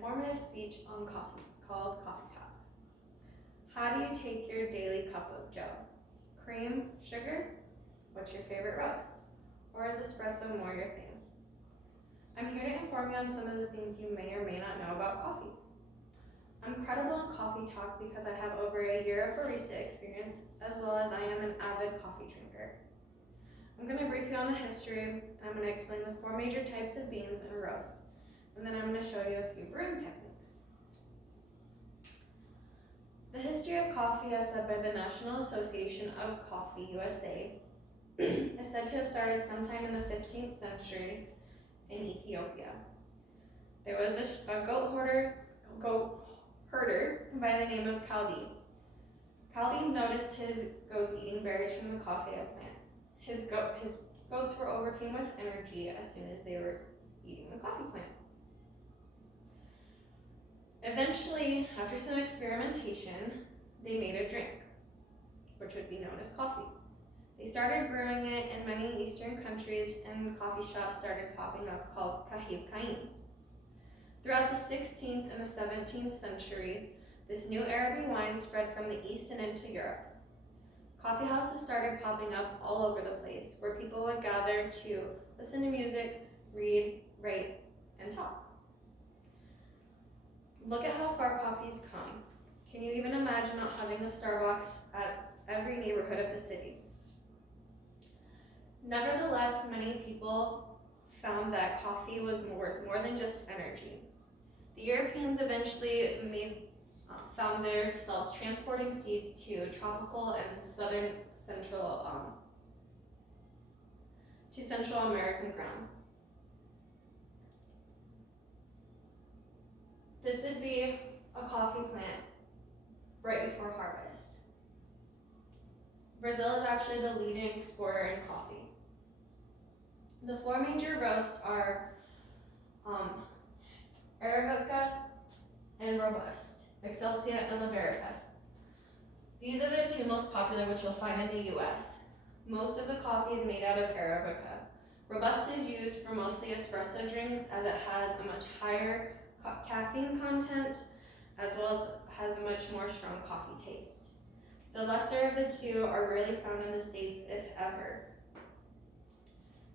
informative speech on coffee called Coffee Talk. How do you take your daily cup of joe? Cream, sugar? What's your favorite roast? Or is espresso more your thing? I'm here to inform you on some of the things you may or may not know about coffee. I'm credible in Coffee Talk because I have over a year of barista experience, as well as I am an avid coffee drinker. I'm going to brief you on the history, and I'm going to explain the 4 major types of beans and roast, and then I'm going to show you a few brewing techniques. The history of coffee, as said by the National Association of Coffee USA, is said to have started sometime in the 15th century in Ethiopia. There was a goat herder by the name of Kaldi. Kaldi noticed his goats eating berries from the coffea plant. His goats were overcome with energy as soon as they were eating the coffee plant. Eventually, after some experimentation, they made a drink, which would be known as coffee. They started brewing it in many Eastern countries, and coffee shops started popping up called kahib kains. Throughout the 16th and the 17th century, this new Arabic wine spread from the East and into Europe. Coffee houses started popping up all over the place, where people would gather to listen to music, read, write, and talk. Look at how far coffee's come. Can you even imagine not having a Starbucks at every neighborhood of the city? Nevertheless, many people found that coffee was worth more than just energy. The Europeans eventually found themselves transporting seeds to tropical and Central American grounds. This would be a coffee plant right before harvest. Brazil is actually the leading exporter in coffee. The 4 major roasts are Arabica and Robusta, Excelsior and Liberica. These are the 2 most popular, which you'll find in the US. Most of the coffee is made out of Arabica. Robusta is used for mostly espresso drinks, as it has a much higher caffeine content, as well as has a much more strong coffee taste. The lesser of the 2 are rarely found in the States, if ever.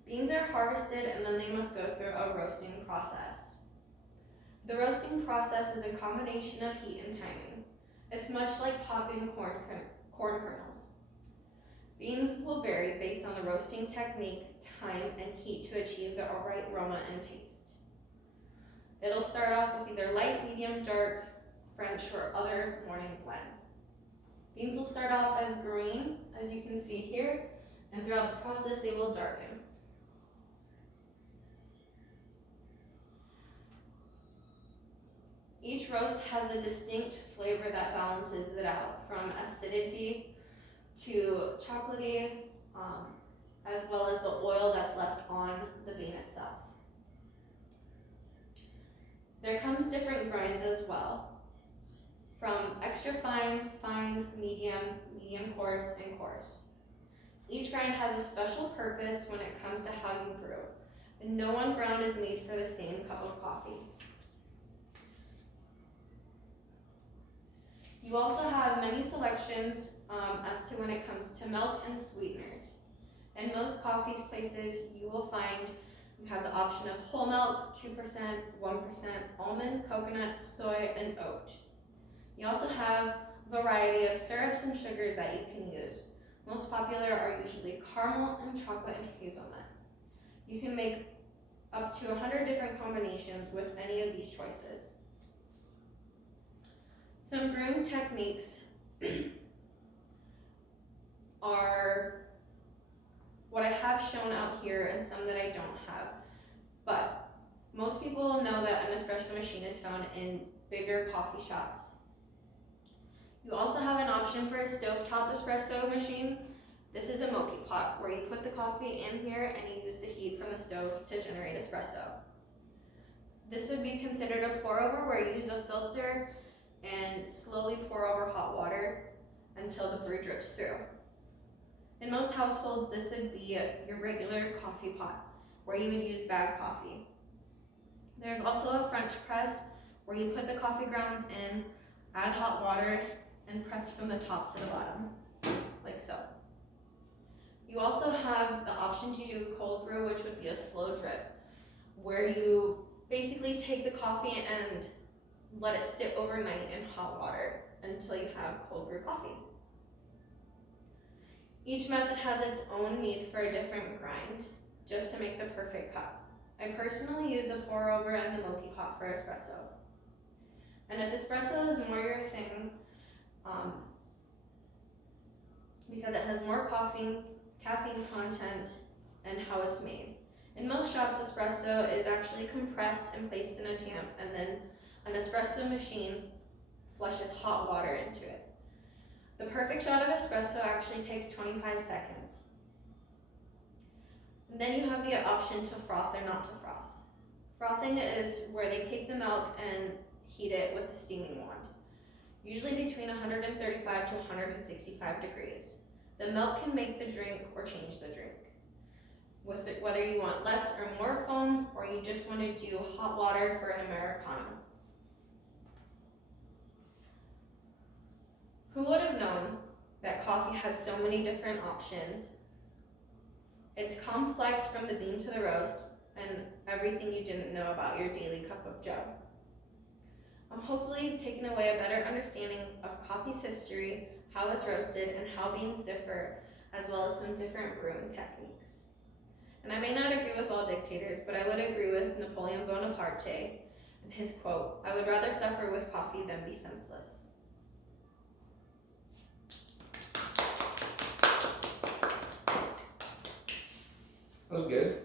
Beans are harvested and then they must go through a roasting process. The roasting process is a combination of heat and timing. It's much like popping corn kernels. Beans will vary based on the roasting technique, time, and heat to achieve the right aroma and taste. It'll start off with either light, medium, dark, French, or other morning blends. Beans will start off as green, as you can see here, and throughout the process they will darken. Each roast has a distinct flavor that balances it out, from acidity to chocolatey, as well as the oil that's left on the bean itself. There comes different grinds as well, from extra fine, fine, medium, medium coarse, and coarse. Each grind has a special purpose when it comes to how you brew, and no one ground is made for the same cup of coffee. You also have many selections as to when it comes to milk and sweeteners. In most coffee places, you will find you have the option of whole milk, 2%, 1%, almond, coconut, soy, and oat. You also have a variety of syrups and sugars that you can use. Most popular are usually caramel and chocolate and hazelnut. You can make up to 100 different combinations with any of these choices. Some brewing techniques are what I have shown out here and some that I don't have. But most people know that an espresso machine is found in bigger coffee shops. You also have an option for a stovetop espresso machine. This is a mochi pot where you put the coffee in here and you use the heat from the stove to generate espresso. This would be considered a pour over, where you use a filter and slowly pour over hot water until the brew drips through. In most households, this would be your regular coffee pot, where you would use bagged coffee. There's also a French press, where you put the coffee grounds in, add hot water, and press from the top to the bottom, like so. You also have the option to do cold brew, which would be a slow drip, where you basically take the coffee and let it sit overnight in hot water until you have cold brew coffee. Each method has its own need for a different grind, just to make the perfect cup. I personally use the pour over and the Moki pot for espresso. And if espresso is more your thing, because it has more caffeine content and how it's made. In most shops, espresso is actually compressed and placed in a tamp, and then an espresso machine flushes hot water into it. The perfect shot of espresso actually takes 25 seconds. And then you have the option to froth or not to froth. Frothing is where they take the milk and heat it with a steaming wand, usually between 135 to 165 degrees. The milk can make the drink or change the drink, with it, whether you want less or more foam, or you just want to do hot water for an Americano. Who would have known that coffee had so many different options? It's complex from the bean to the roast, and everything you didn't know about your daily cup of joe. I'm hopefully taking away a better understanding of coffee's history, how it's roasted, and how beans differ, as well as some different brewing techniques. And I may not agree with all dictators, but I would agree with Napoleon Bonaparte and his quote, "I would rather suffer with coffee than be senseless." That was good.